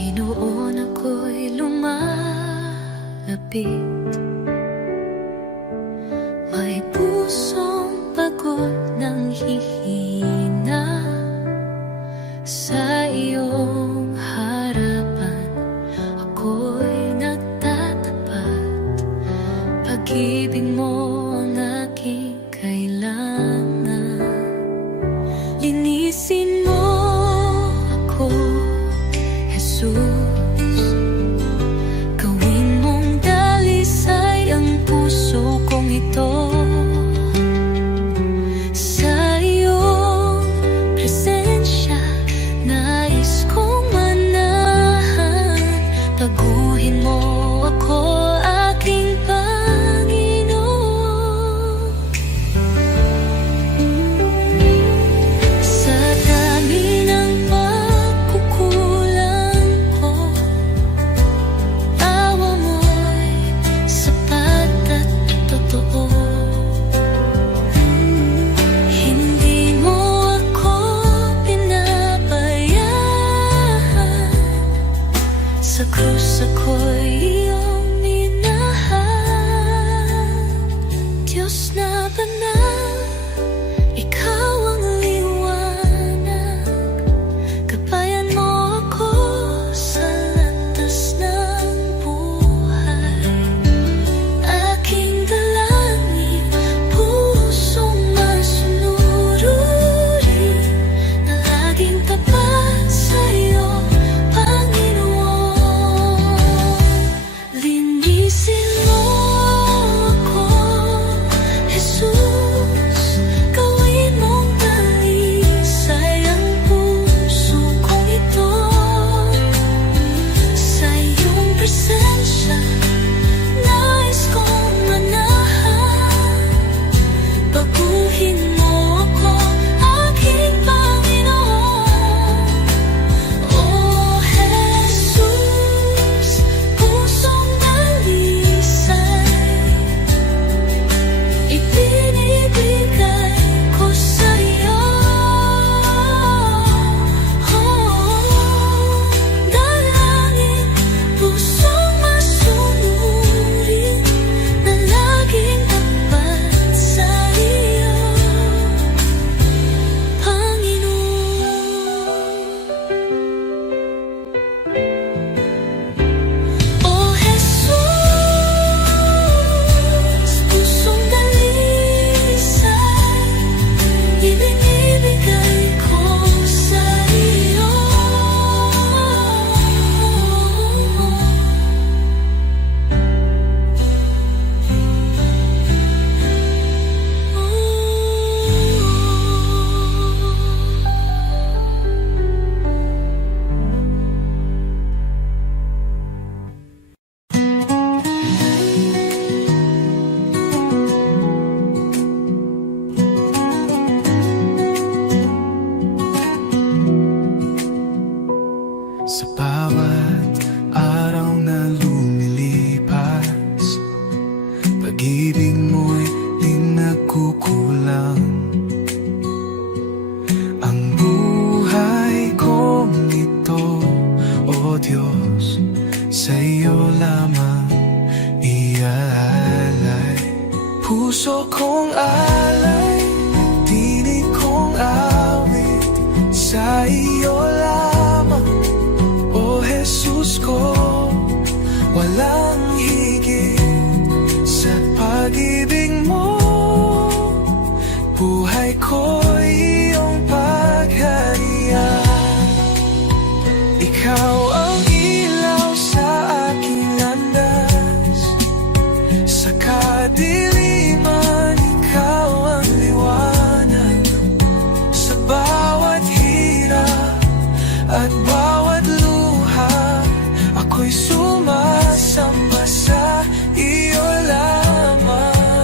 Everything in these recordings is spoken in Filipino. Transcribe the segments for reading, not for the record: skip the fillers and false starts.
Panginoon, ako'y lumalapit. May pusong pagod ng hihina sa iyong harapan. Ako'y nagtatapat. Pag-ibig mo ang aking kailangan. Linisin mo ako, Jesus. Gawin mong dalisay ang puso kong ito. Sa iyong presensya, nais kong manahan. Taguhin mo ako, aking Panginoon. Sa dami ng pagkukulang ko, tawa mo'y sapat at totoo. Hindi mo ako pinabayaan. Sa krus ako'y iyong minahal. Diyos na banal, ikaw ang liwanag. Gabayan mo ako sa landas ng buhay. Aking dalangin, pusong masunurin, na laging tapat sa'yo, Panginoon. Linisin mo ako, Jesus. Gawin mong dalisay ang puso kong ito. Sa iyong presensya, nais kong manahan. Baguhin mo ako, aking Panginoon. Oh Jesus, pusong dalisay, ibinibigay ko sa'yo. Dalangin, pusong masunurin, na laging tapat sa'yo, Panginoon. Oh Jesus, pusong dalisay, ibinibigay ko sa iyo. Sa bawat araw na lumilipas, pag-ibig mo'y di nagkukulang. Ang buhay kong ito, O Diyos, sa iyo lamang iaalay. Puso kong alay, tinig kong awit, sa iyo lamang, O Jesus ko. Walang higit sa pag-ibig mo. Buhay ko'y iyong pagharian. Ikaw ang ilaw sa aking landas. Sa kadiliman, ikaw ang liwanag. Sa bawat hirap at bawat luha, ako'y sumasamba sa iyo lamang.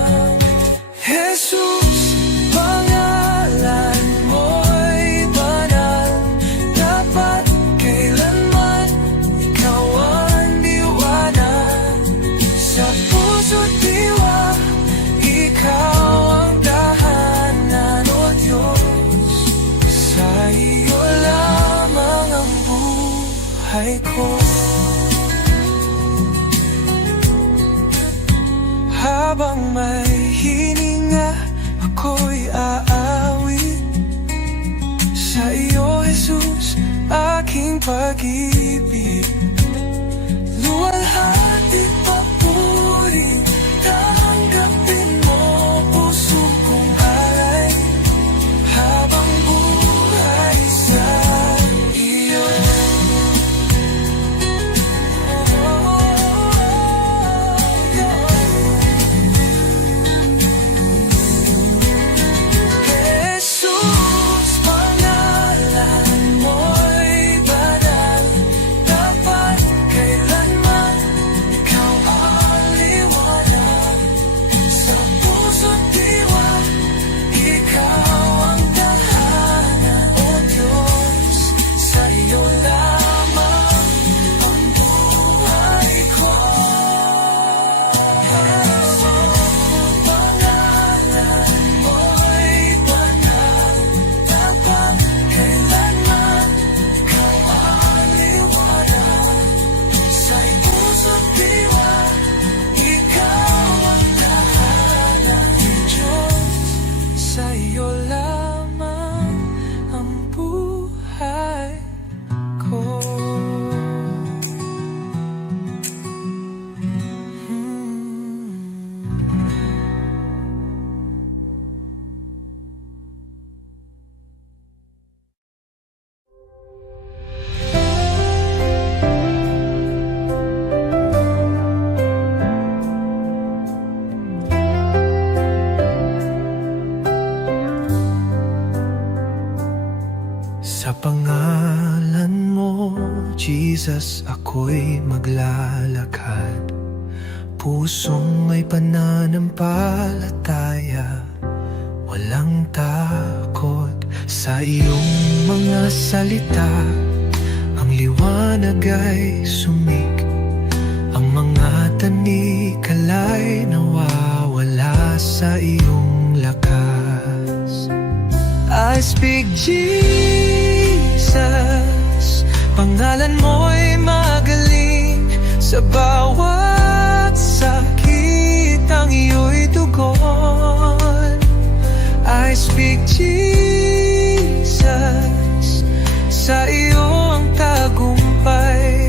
buhay ko. Habang may hininga, ako'y aawit sa iyo, Jesus, aking pag-ibig. Luwalhati papuri, tanggapin mo puso kong alay, habang buhay sa iyo. Jesus, pangalan mo'y banal, dapat kailanman ikaw ang liwanag sa puso't diwa. Ikaw ang tahanan, O Diyos, sa iyo lamang ang buhay ko. Pangalan mo'y banal, dapat kailanman ikaw ang liwanag sa puso't diwa. Ikaw ang tahanan, O Diyos, sa iyo lamang ang buhay ko. Sa pangalan mo, Jesus, ako'y maglalakad. Pusong may pananampalataya, walang takot sa iyong mga salita. Ang liwanag ay sumik, ang mga tanikalay nawawala sa iyong lakas. I speak Jesus, pangalan mo'y magaling, sa bawat sakit ang iyo'y tugon. I speak Jesus, sa iyo ang tagumpay,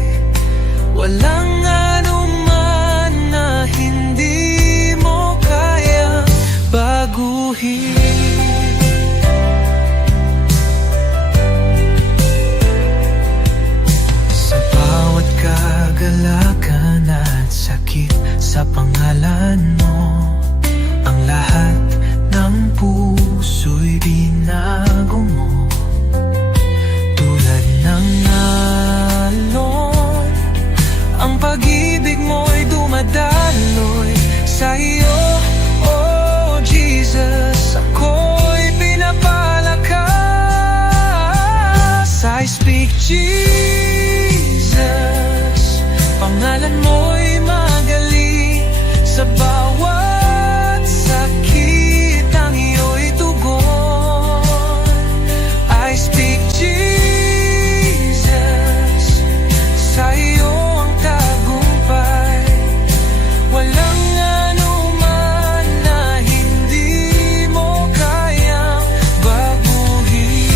walang anuman na hindi mo kayang baguhin. Kagalakan at sakit, sa pangalan mo ang lahat ng puso'y binago mo. Tulad ng alon, ang pag-ibig mo'y dumadaloy. Sa iyo, oh Jesus, ako'y pinapalakas. I speak Jesus, pangalan mo'y magaling, sa bawat sakit ang iyo'y tugon. I speak Jesus, sa iyo ang tagumpay, walang anuman na hindi mo kayang baguhin.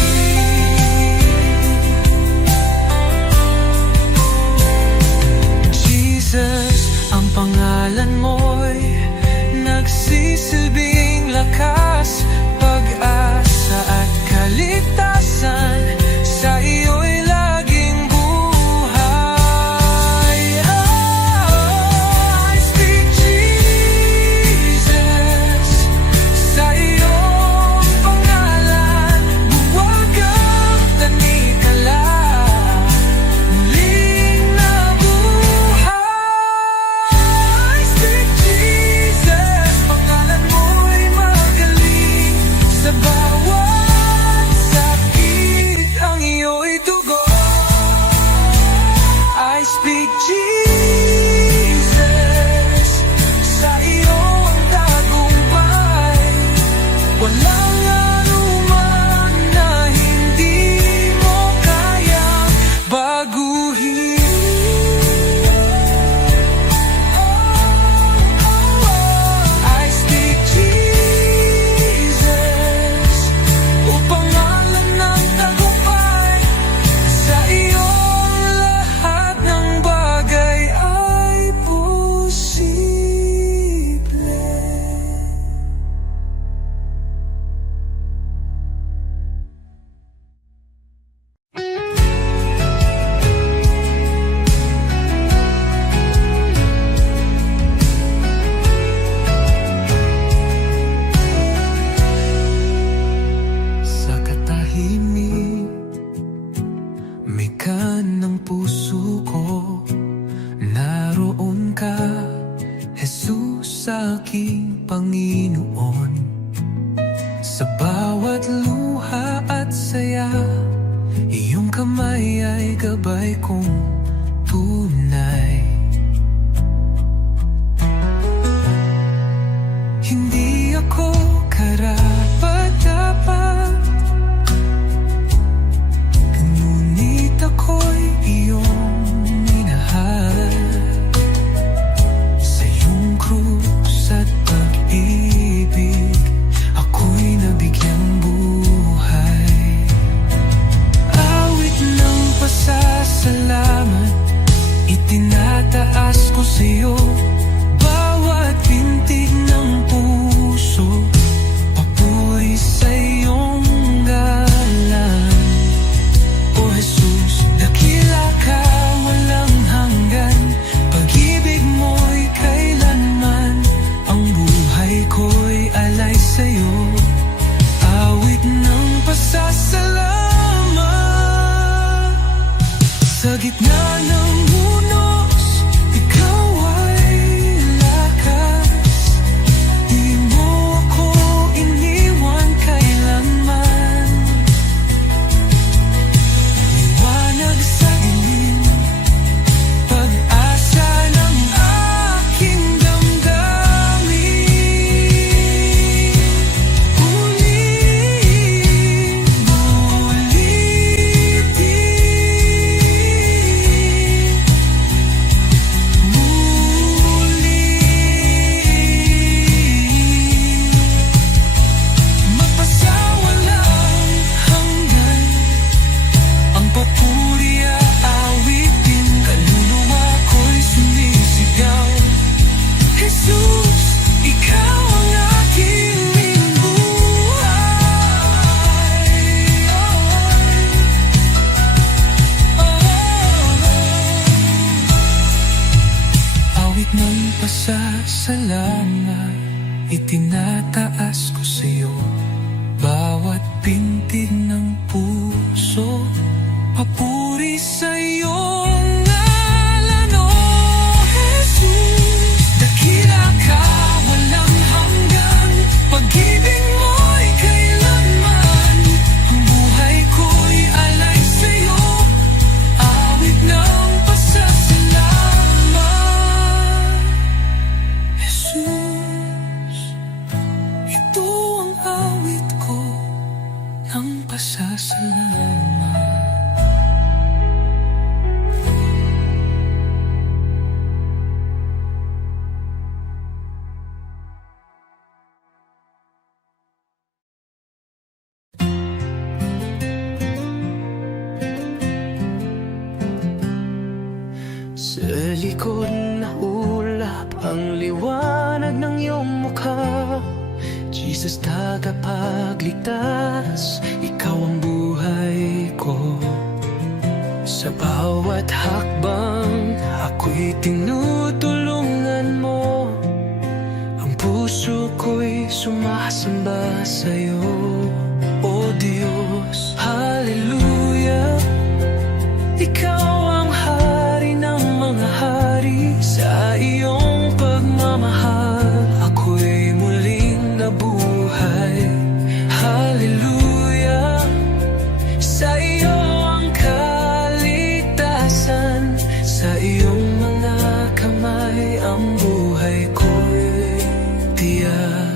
Jesus, ang pangalan mo'y nagsisilbing lakas, pag-asa at kaligtasan, sa iyo'y laging buhay. I speak Jesus, sa iyong pangalan, buwag ang tanikala, muling nabuhay. I speak Jesus, pangalan mo'y luhin. I speak Jesus upang ngalan ng tagumpay. Sa iyong lahat ng bagay ay posible. Sa katahimik, mekan ng puso ko, naroon ka, Jesus, aking Panginoon. Sa bawat luha at saya, iyong kamay ay gabay kong tunay. Hindi ako karapat-dapat, ngunit ako'y iyong minahal. Sa iyong krus at pag-ibig, ako'y nabigyang buhay. Awit ng pasasalamat, itinataas ko sa iyo. Bawat pintig ng puso, papuri sa iyong galang. O Jesus, dakila ka, walang hanggan. Pag-ibig mo'y kailanman, ang buhay ko'y alay sa'yo. Awit ng pasasalamat. Sa gitna ng unos, ikaw ay lakas. Di mo ako iniwan kailanman. Liwanag sa dilim, pag-asa ng aking damdamin. Magpasawalang hanggan, ang papuri aawitin. Kaluluwa ko'y sumisigaw. Jesus, ikaw ang aking buhay. Awit ng pasasalamat, itinataas ko sa iyo. Bawat pintig ng puso, papuri sa iyong ngalan. O Jesus, dakila ka, walang hanggan. Pag-ibig mo'y kailanman, ang buhay ko'y alay sa'yo. Awit ng pasasalamat. Jesus, ito ang awit ko ng pasasalamat. Sa likod na ulap ang liwanag ng iyong mukha. Jesus, tagapagligtas, ikaw ang buhay ko. Sa bawat hakbang, ako'y tinutulungan mo. Ang puso ko'y sumasamba sa'yo. O Diyos, hallelujah. Ikaw ang hari ng mga hari. Sa iyong pagmamahal, ako'y muling nabuhay. Hallelujah. Sa iyo ang kaligtasan. Sa iyong mga kamay, ang buhay ko'y tiyak.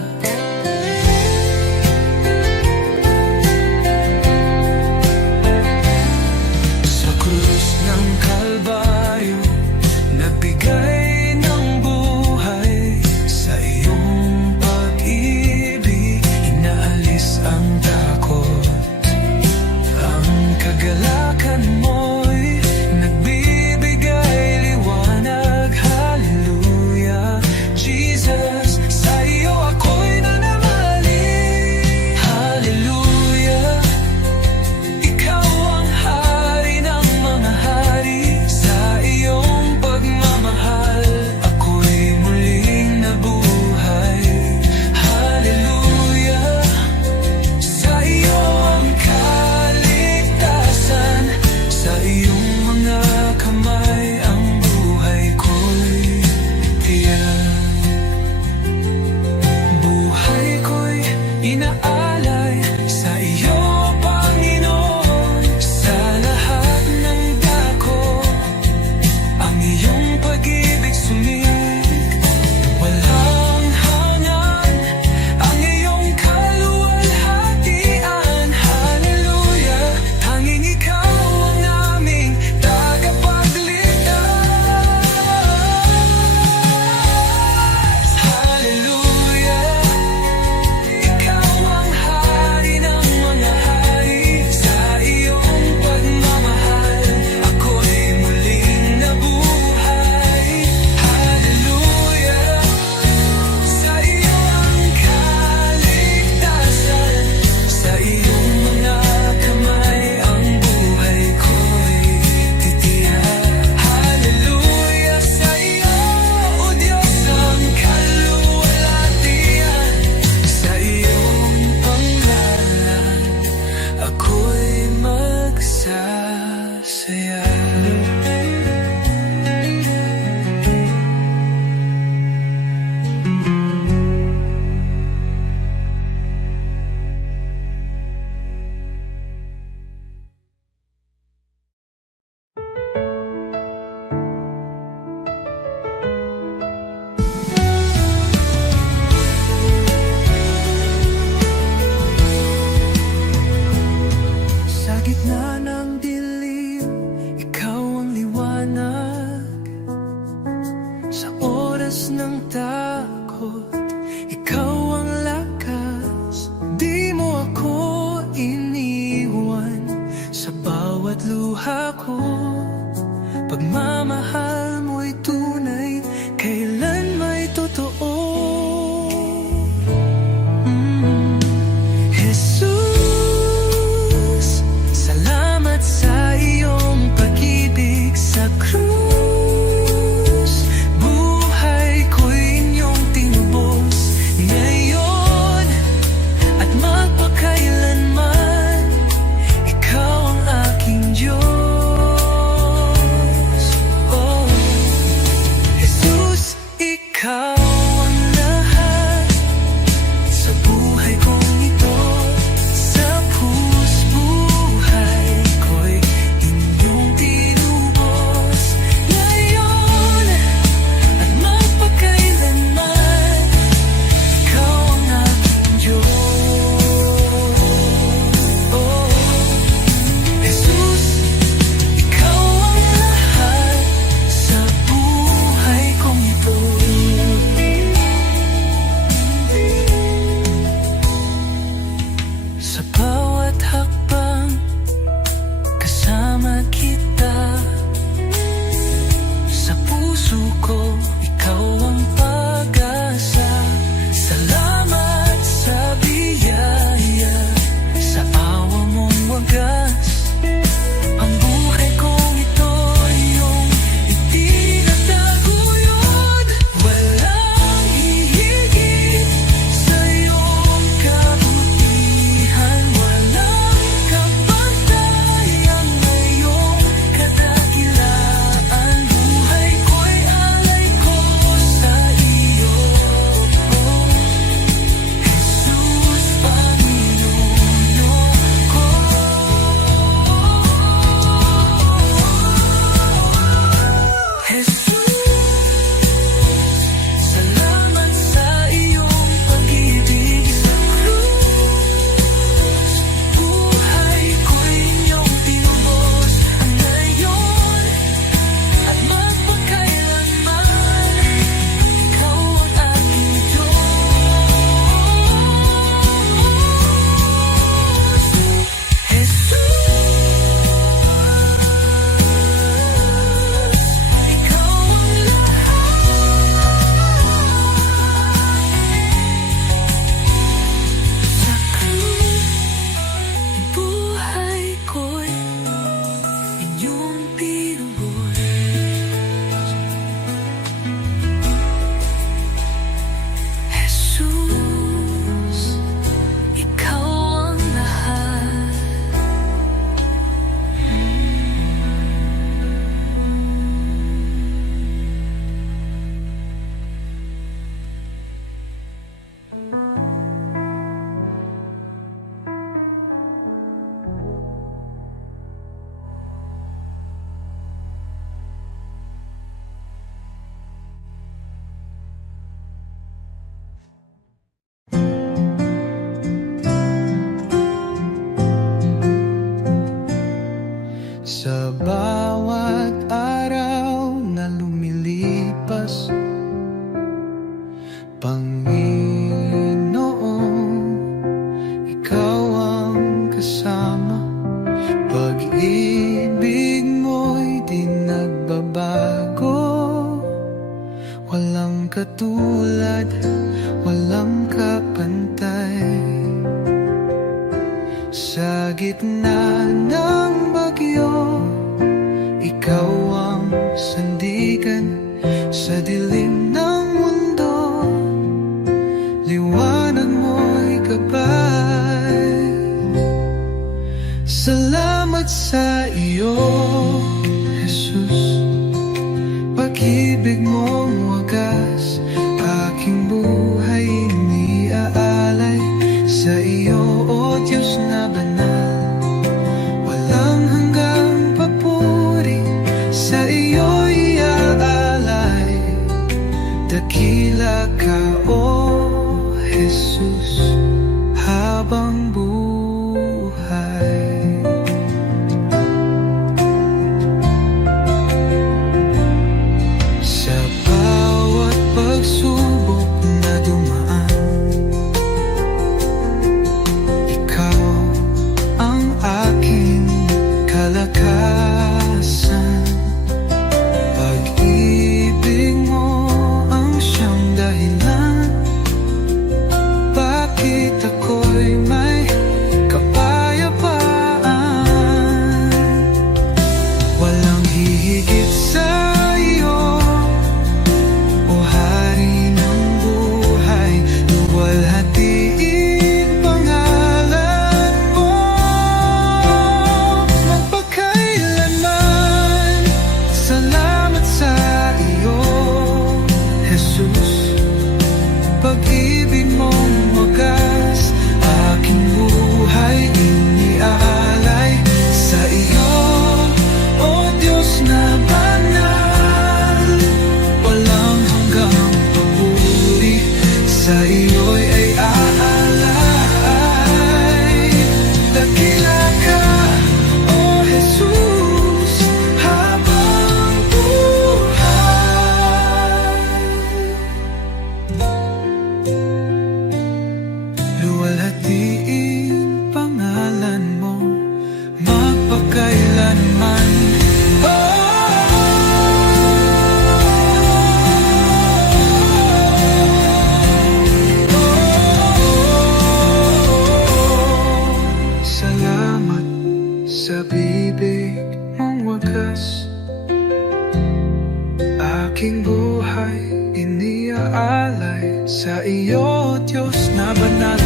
ng takot, ikaw ang lakas. Di mo ako iniwan sa bawat luha ko. Pagmamahal mo'y tunay, kailan may totoo. Jesus, salamat sa iyong pag-ibig sa krus. Buhay ko'y inyong tinubos ngayon at magpakailanman. Ikaw ang aking Diyos. Oh, Jesus, ikaw ang lahat sa buhay kong ito. Sa buhay ko'y inyong tinubos ngayon at magpakailanman. Ikaw ang aking Diyos. Oh, Jesus, ikaw ang lahat sa buhay kong ito. Sa bawat hakbang, kasama kita. Sa puso ko, ikaw ang pag-asa. Salamat sa biyaya, sa awa mong wagas. Ang buhay kong ito, iyong itinataguyod. Walang hihigit sa iyong kabutihan. Walang kapantay ang iyong kadakilaan. Buhay ko'y alay ko sa iyo. Jesus, Panginoon ko. Jesus, salamat sa iyong pag-ibig sa krus. Buhay ko'y inyong tinubos ngayon at magpakailanman. Ikaw ang aking Diyos. Jesus, ikaw ang lahat sa krus. Buhay ko'y inyong tinubos. Jesus, ikaw ang lahat. Sa bawat araw na lumilipas, Panginoon, ikaw ang kasama. Pag-ibig mo'y di nagbabago. Walang katulad, walang kapantay. Sa gitna ng bagyo, ikaw ang sandigan. Sa dilim ng mundo, liwanag mo'y gabay. Salamat sa iyo, Jesus. Pag-ibig mong wagas, aking buhay iniaalay sa iyo, O Diyos na banal. Walang hanggang papuri sa iyo iaalay. Dakila ka, O Jesus, habang buhay. Sa bawat aking buhay iniaalay sa iyo, Diyos na banal.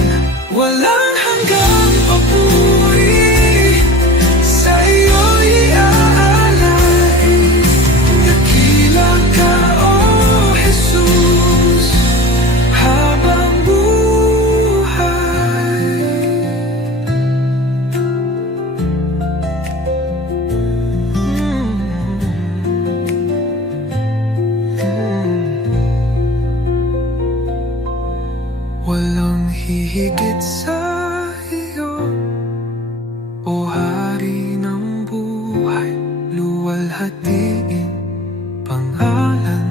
Walang hanggang papuri, sa iyo iaalay. Dakila ka, O Jesus, habang buhay. Walang hihigit sa iyo, O Hari ng buhay. Luwalhatiin pangalan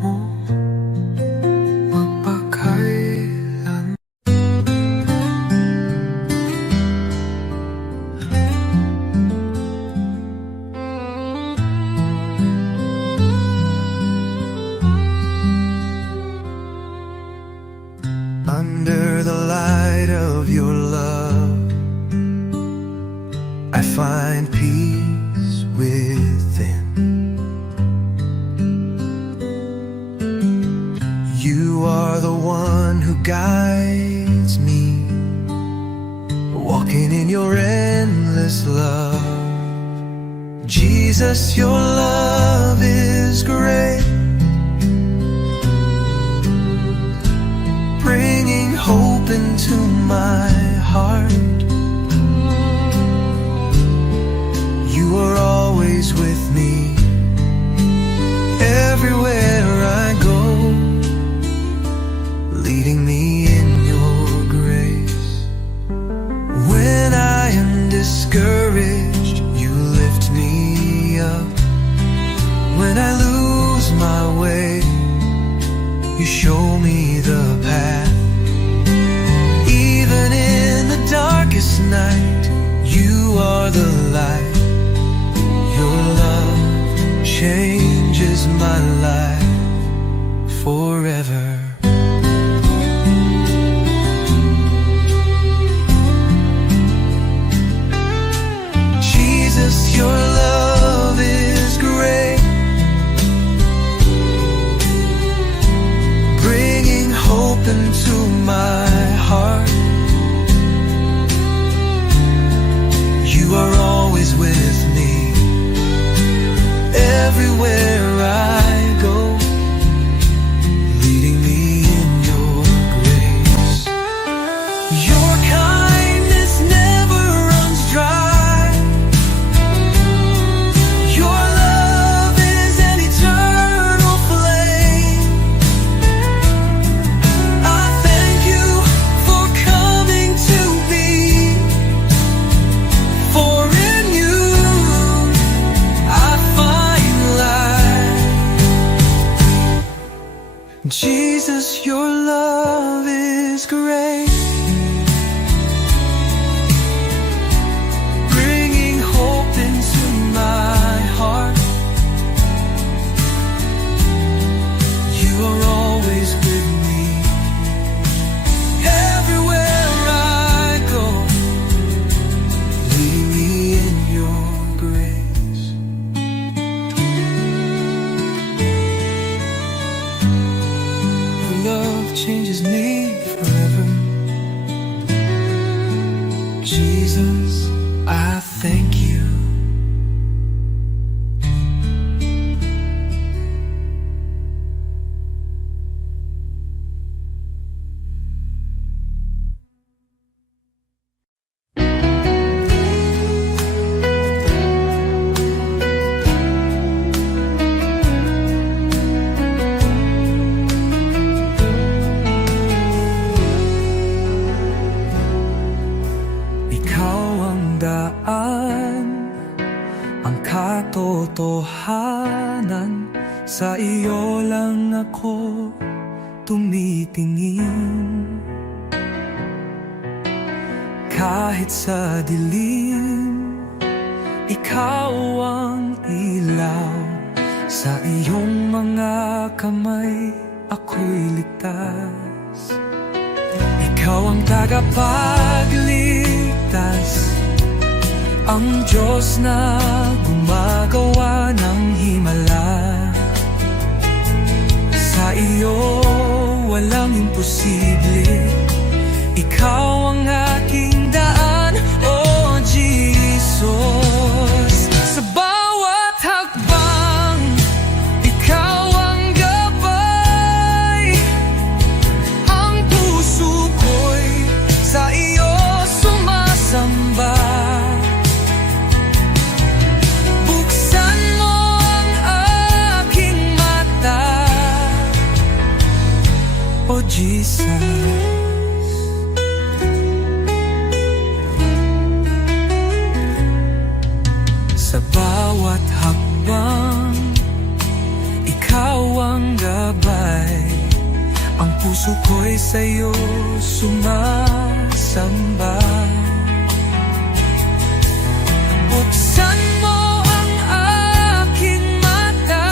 mo magpakailan. Under the light of your love, I find peace within. You are the one who guides me, walking in your endless love. Jesus, your love is great, bringing hope into my heart. You are always with me, everywhere I go, leading me in your grace. When I am discouraged, you lift me up. When I lose my way, you show me the path. Even in the darkest night, you are the light. Your love changes my life forever. Jesus, your love is great, bringing hope into my heart. You are always with me, everywhere I go, leading me in your grace. Your kindness never runs dry. Your love is an eternal flame. I thank you for coming to me, for in you I find life. Jesus, your love is great, bringing hope into my heart. You are always with me, everywhere I go, leading me in your grace. Your love changes me forever. Jesus, I thank you. Ikaw ang daan, ang katotohanan. Sa iyo lang ako tumitingin. Kahit sa dilim, ikaw ang ilaw. Sa iyong mga kamay ako'y ligtas. Ikaw ang tagapagligtas, ang Diyos na gumagawa ng himala. imposible. Ikaw ang aking daan, oh Jesus. Sa bawat hakbang, ikaw ang gabay. Ang puso ko'y sa iyo sumasamba. Buksan mo ang aking mata, oh Jesus. Sa bawat hakbang, ikaw ang gabay. Ang puso ko'y sa'yo sumasamba. Buksan mo ang aking mata,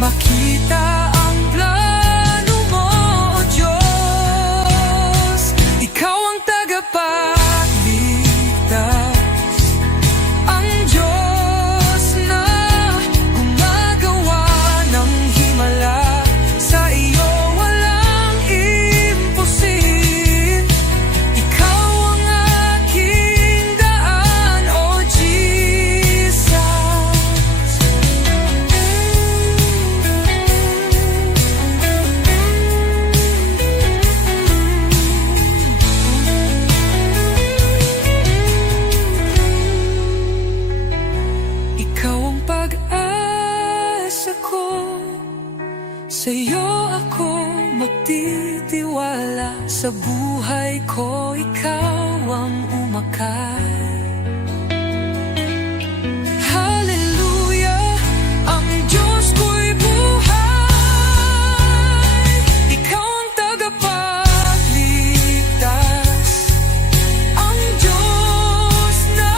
makita ang plano mo, O Diyos. Ikaw ang tagapagligtas, ang Diyos na gumagawa ng himala. Sa iyo walang imposible. Ikaw ang aking daan, O Jesus. Ikaw ang pag-asa ko, sa'yo ako magtitiwala. Sa buhay ko, ikaw ang umakay. Hallelujah, ang Diyos ko'y buhay. Ikaw ang tagapagligtas, ang Diyos na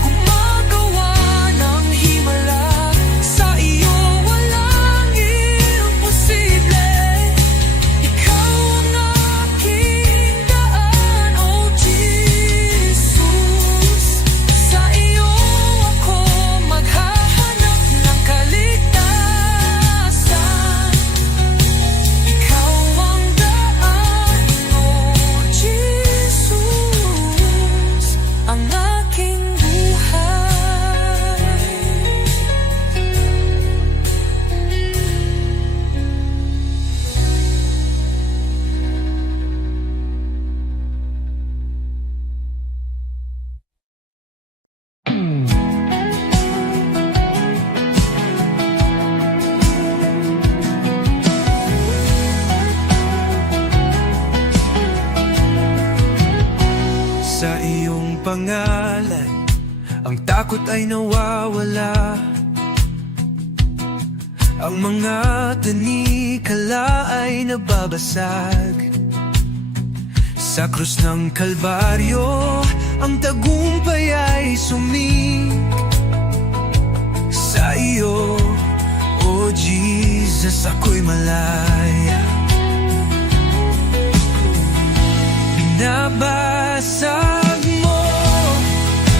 gumagawa ng himala. Sa iyo walang imposible. Ikaw ang aking daan, O Jesus. Sa iyo ako maghahanap ng kaligtasan. Ikaw ang daan, O Jesus, ang aking buhay. Sa iyong pangalan, ang takot ay nawawala. Ang mga tanikala ay nababasag. Sa krus ng Kalbaryo, ang tagumpay ay sumik. Sa iyo, O Jesus, ako'y malaya. Binabasag mo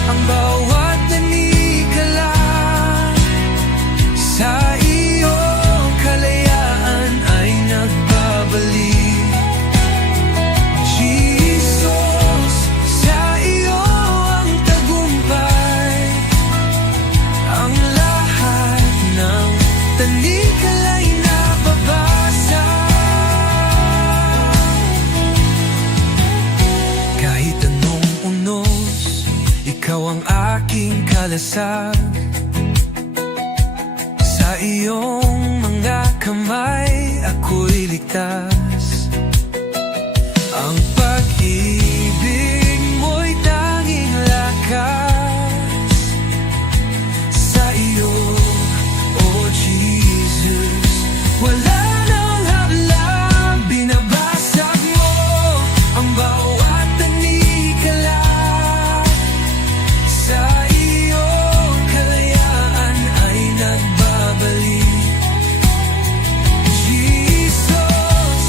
ang bawat tanikala. Sa iyo, kalayaan ay nagbabalik. Jesus, sa iyo ang tagumpay. Ang lahat ng tanikala'y nababasa. Kahit anong unos, ikaw ang aking kalasag. Sa iyong mga kamay, ako'y ligtas. Ang pag-ibig mo'y tanging lakas. Sa iyo, O Jesus, wala nang hadlang. Binabasag mo ang bawat tanikala. Sa iyo, kalayaan ay nagbabalik. Jesus,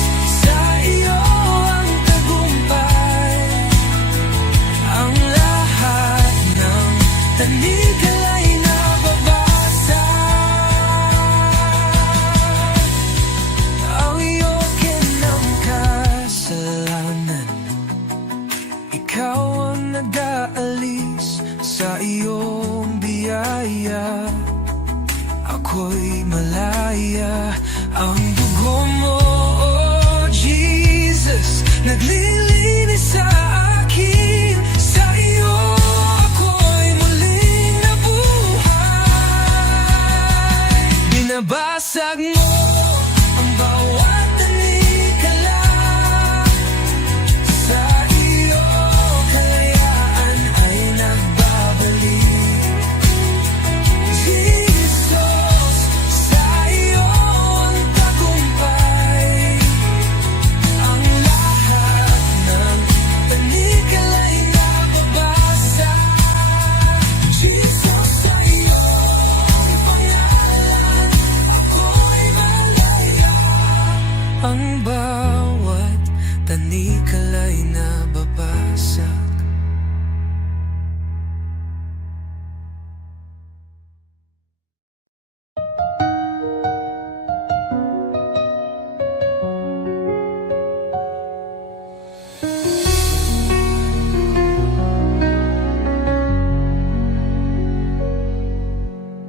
ako'y malaya. Ang dugo mo, oh Jesus, naglilinis sa akin. Sa iyo ako'y muling nabuhay. Binabasag mo ang bawat tanikala. Sa iyo kalayaan ay nagbabalik. Jesus, sa iyo ang tagumpay. Ang lahat ng tanikala'y nababasag. Jesus, sa iyo ang pangalan, ako'y malaya. Ang bawat tanikala'y nababasag.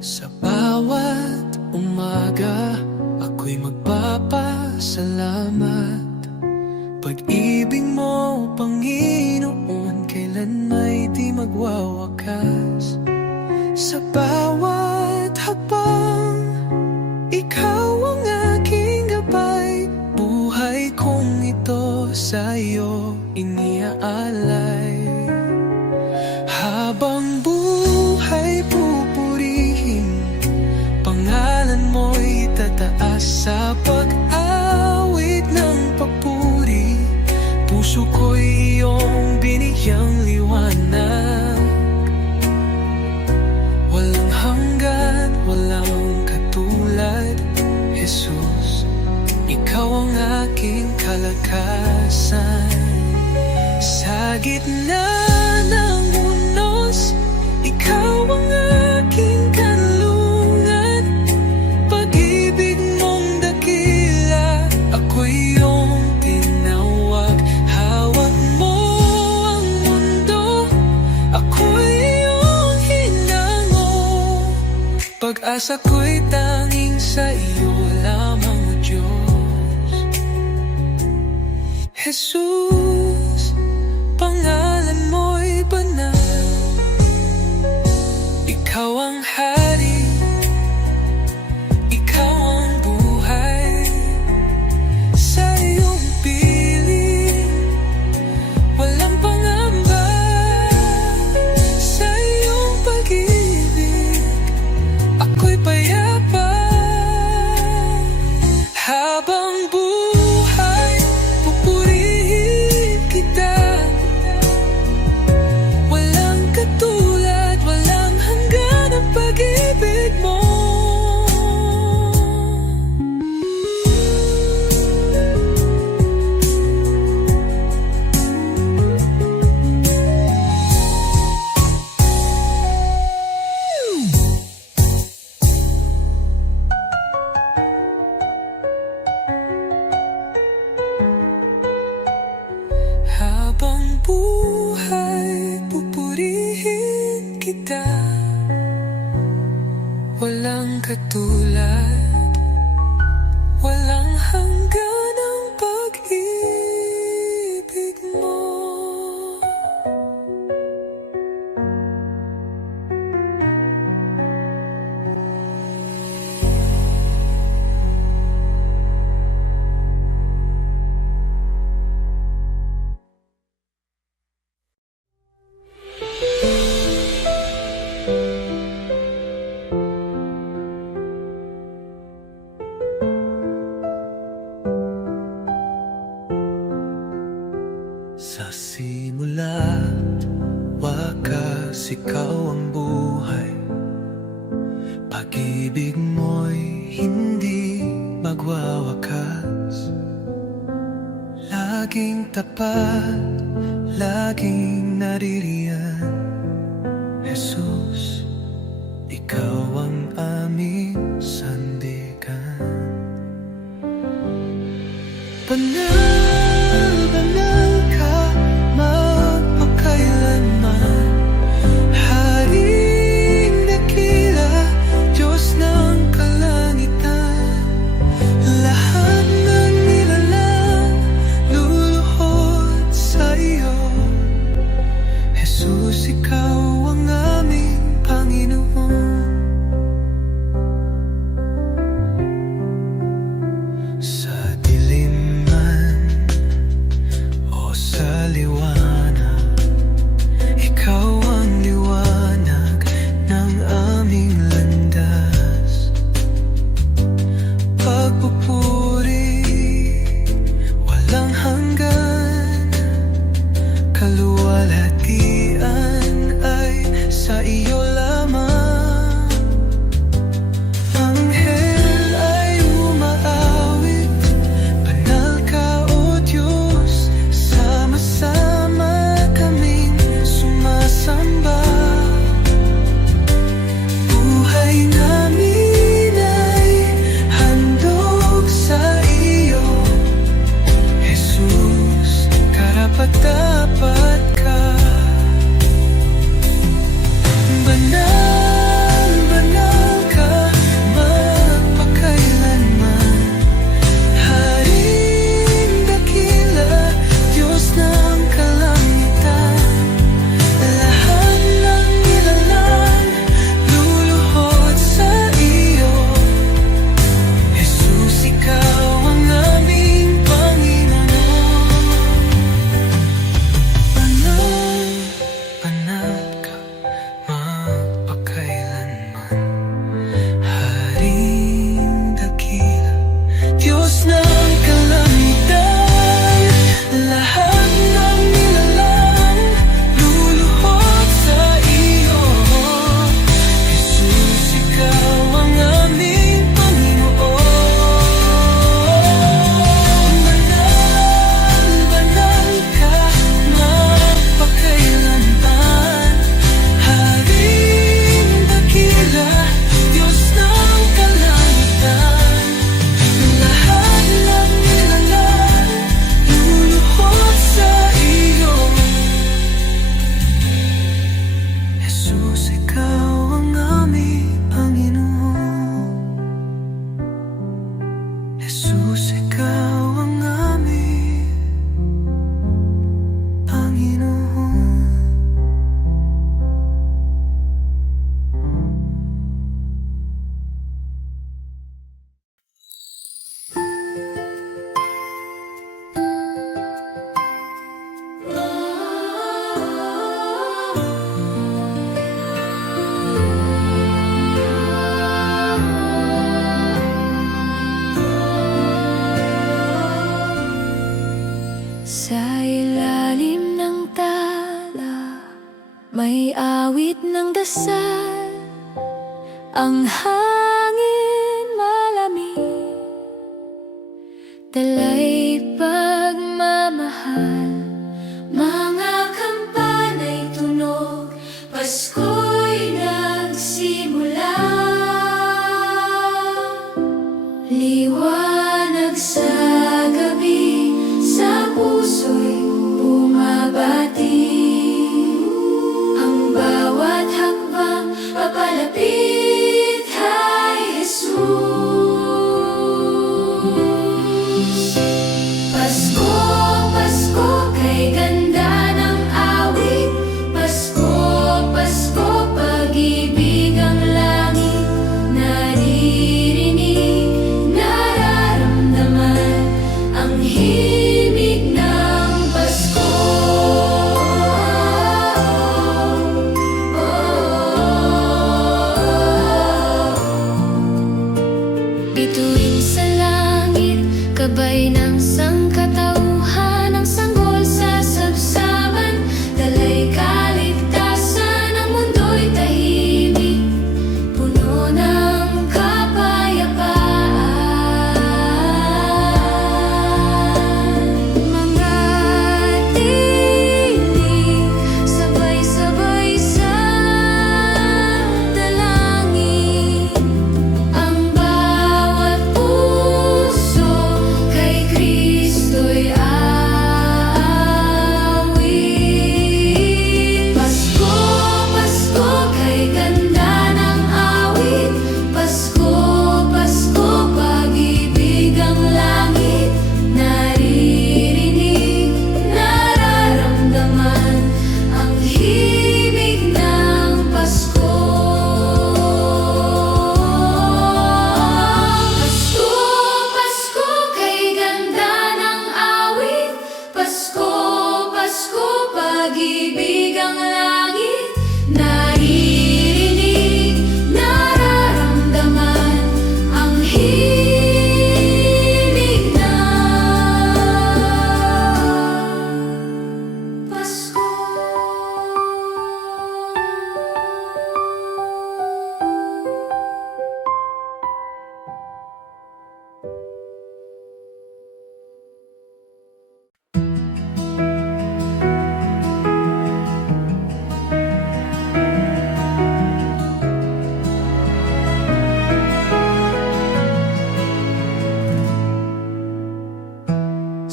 Sa bawat umaga, ako'y magpapasalamat. Pag-ibig mo, Panginoon, kailan may di magwawakas. Sa bawat habang, ikaw ang aking gabay. Buhay kong ito sa iyo iniaalay. Habang buhay pupurihin, pangalan mo'y tataas. Sa pag-awit ng papuri, puso ko'y iyong binigyang liwanag. Walang hanggan, walang katulad, Jesus, ikaw ang aking kalakasan. Sa gitna ng unos, ikaw ang aking kanlungan. Pag-ibig mong dakila, ako'y iyong tinawag. Hawak mo ang mundo, ako'y iyong hinango. Pag-asa ko'y tanging sa iyo lamang, O Diyos. Jesus, pangalan mo'y banal. Ikaw ang hari, ikaw ang buhay. Sa iyong piling, walang pangamba. Sa iyong pag-ibig, ako'y payapa. Habang buhay, pupurihin kita. Walang katulad, walang hanggan ang pag-ibig mo. Habang buhay, pupurihin kita. Walang katulad, walang hanggan ang pag-ibig mo. Sa simula, wakas, ikaw ang buhay. Pag-ibig mo'y hindi magwawakas. Laging tapat, laging naririyan. Jesus, ikaw ang aming sandigan. Banal, banal ka, magpakailanman. Haring dakila, Diyos ng kalangitan. dasal, ang hangin malamig, dalay pagmamahal. Mga kampana'y tunog, Pasko'y nagsimula. Liwanag sa gabi, sa puso'y bumabati. Ang bawat hakbang papalapit kay Jesus. Pasko, Pasko, kay ganda ng awit. Pasko, Pasko, pag-ibig ang langit. Naririnig, nararamdaman ang himig ng Pasko. Bituin sa langit, kabay ng sangkatauhan, ang sanggol sa sabsaban, dalay kaligtasan. Ang mundo'y tahimik, puno ng kapayapaan. Mga tinig, sabay-sabay sa dalangin. Ang bawat puso kay Kristo'y aawit. Pasko, Pasko, kay ganda ng awit. Pasko, Pasko, pag-ibig ang langit. Naririnig, nararamdaman ang himig ng Pasko. Pasko, Pasko, kay ganda ng awit. Pasko, Pasko, pag-ibig ang langit. Naririnig, nararamdaman ang himig ng Pasko.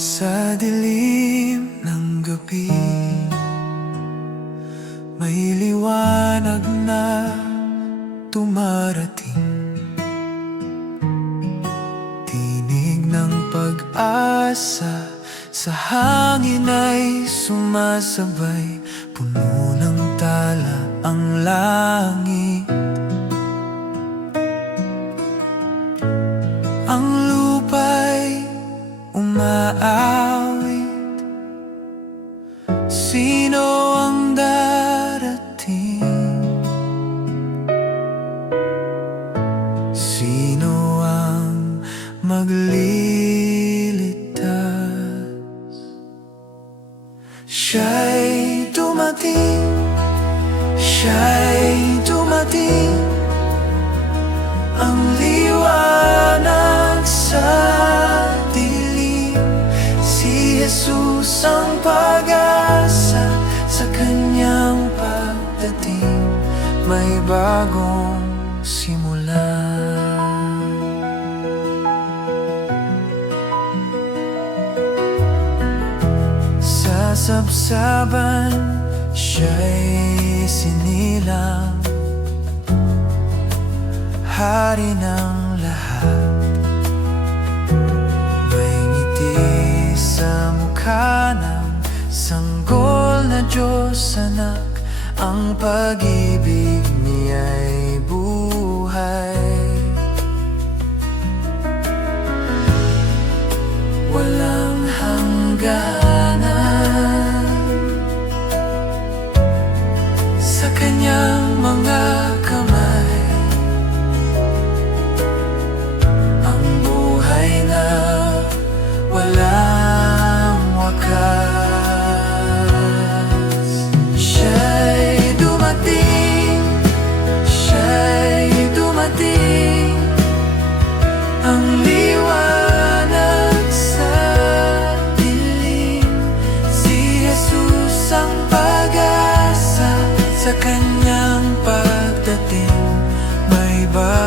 Sa dilim ng gabi, may liwanag na tumarating. Tinig ng pag-asa sa hangin ay sumasabay. Puno ng tala ang langit. Ang lupa'y umaawit. Sino ang darating? Sino ang maglilitas? Siya'y dumating, siya'y dumating. Ang liwanag sa dilim, si Jesus ang pag-asa. Sa kanyang pagdating, may bagong simula. Sa sabsaban, siya'y sinilang, hari ng lahat. May ngiti sa mukha ng sanggol na Diyos anak. Ang pag-ibig niya'y buhay. Walang hangganan sa kanyang mga kamay. Ang buhay na walang wakas. Siya'y dumating,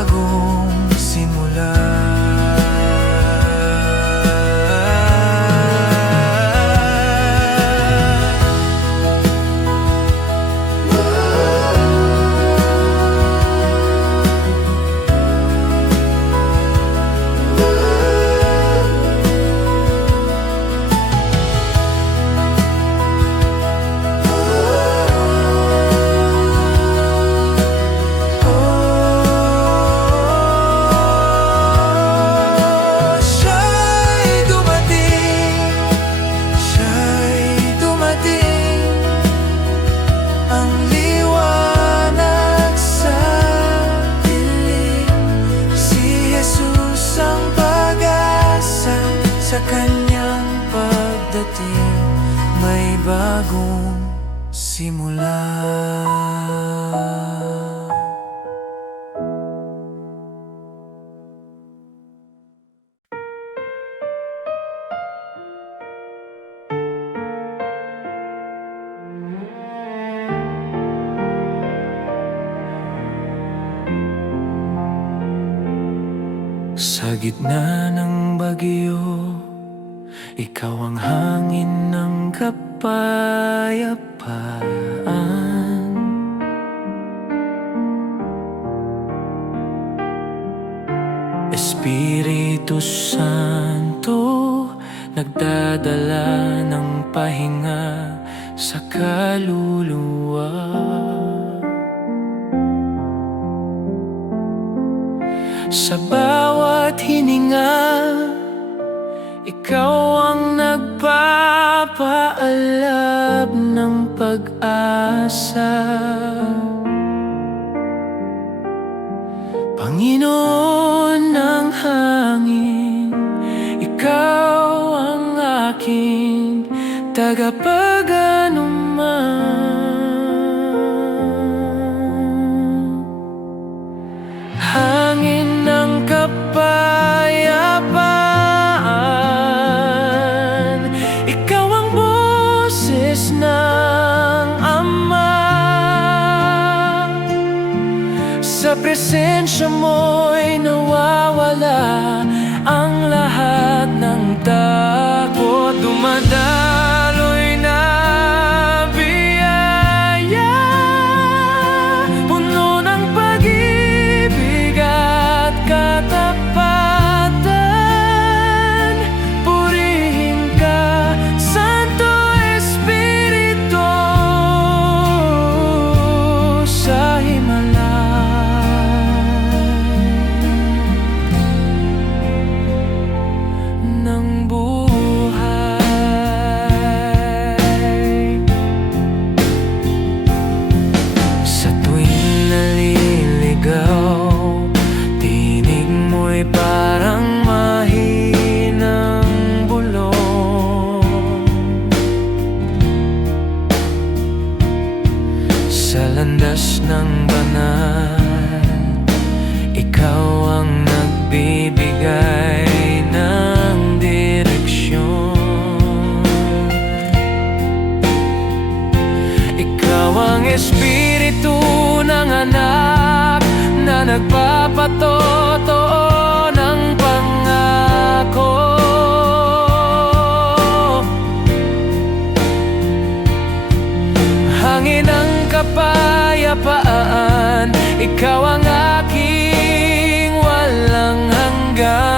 bagong simula. Sa kanyang pagdating, may bagong simula. Sa gitna ng bagyo, ikaw ang hangin ng kapayapaan. Espiritu Santo, nagdadala ng pahinga sa kaluluwa. Sa bawat hininga, ikaw ang nagpapaalab ng pag-asa. Panginoon ng hangin, ikaw ang aking tagapag-anuman. Hangin ng kapayapaan, ikaw ang boses ng Ama. Sa presensya mo'y nawawala ang lahat ng takot. Dumadaloy na biyaya, puno ng pag-ibig at katapatan. Purihin ka, Santo Espiritu, sa himala. Ng buhay. Sa tuwing naliligaw, tinig mo'y parang mahinang bulong. Sa landas ng banal, ikaw ang nagbibigay ng direksyon. Ikaw ang espiritu ng anak na nagpapatotoo ng pangako. Hangin ng kapayapaan, ikaw ang aking walang hanggan.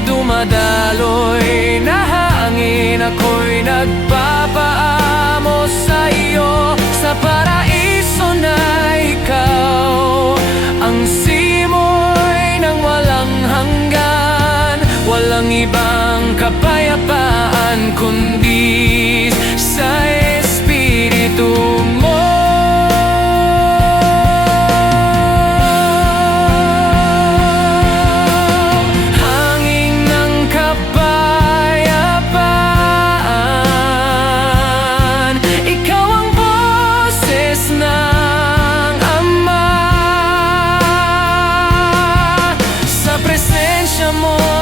Dumadaloy na hangin, ako'y nagpapaamo sa iyo. Sa paraiso na ikaw ang simoy ng walang hanggan. Walang ibang kapayapaan kundi sa Espiritu mo. presensya mo